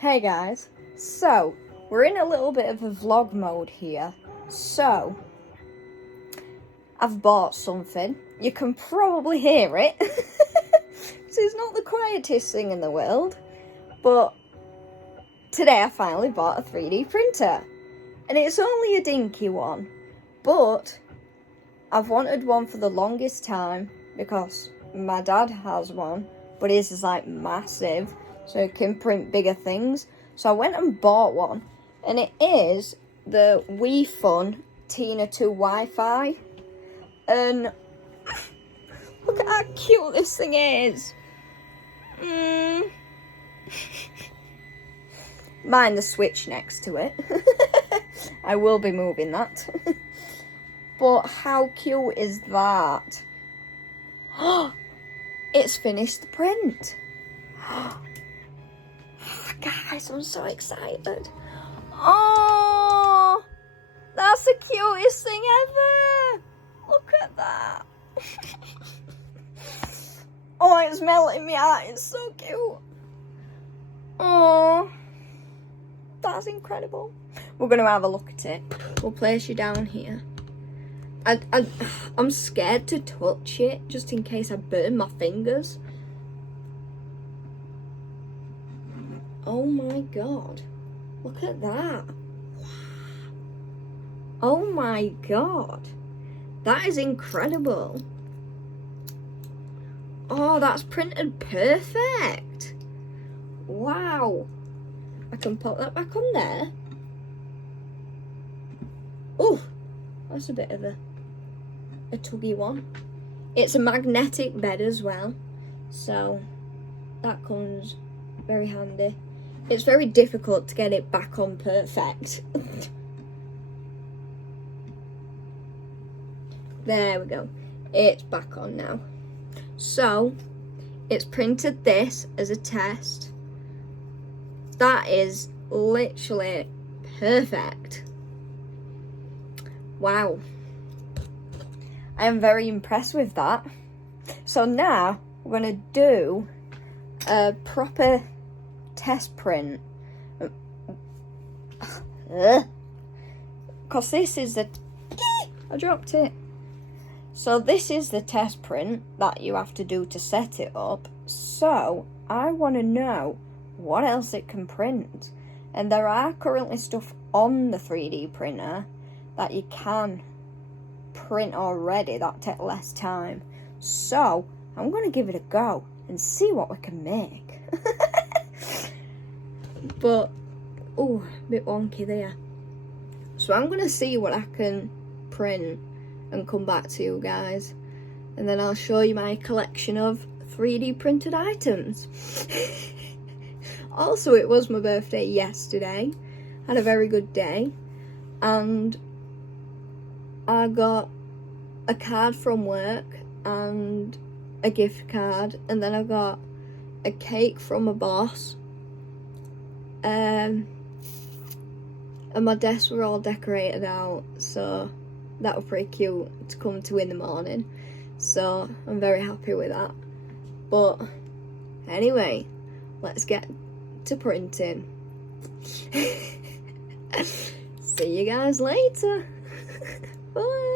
Hey guys, so we're in a little bit of a vlog mode here. So I've bought something. You can probably hear it. So it's not the quietest thing in the world, but today I finally bought a 3D printer, and it's only a dinky one, but I've wanted one for the longest time because my dad has one, but his is like massive, so it can print bigger things. So I went and bought one, and it is the WeFun Tina 2 Wi-Fi. And look at how cute this thing is. Mind the switch next to it. I will be moving that. But how cute is that? It's finished the print. Guys, I'm so excited. Oh, that's the cutest thing ever. Look at that. Oh, it's melting me out. It's so cute. Oh, that's incredible. We're going to have a look at it. We'll place you down here. I'm scared to touch it just in case I burn my fingers. Oh my god. Look at that. Oh my god. That is incredible. Oh, that's printed perfect. Wow. I can pop that back on there. Oh, that's a bit of a tuggy one. It's a magnetic bed as well, so that comes very handy. It's very difficult to get it back on perfect. There we go. It's back on now. So it's printed this as a test. That is literally perfect. Wow. I am very impressed with that. So now we're going to do a proper test print. Because this is the... I dropped it. So this is the test print that you have to do to set it up. So I want to know what else it can print. And there are currently stuff on the 3D printer that you can print already that take less time. So I'm going to give it a go and see what we can make. But oh, a bit wonky there. So I'm going to see what I can print and come back to you guys, and then I'll show you my collection of 3D printed items. Also, it was my birthday yesterday. Had a very good day, and I got a card from work and a gift card, and then I got a cake from my boss, and my desks were all decorated out, so that was pretty cute to come to in the morning. So I'm very happy with that. But anyway, let's get to printing. See you guys later. Bye.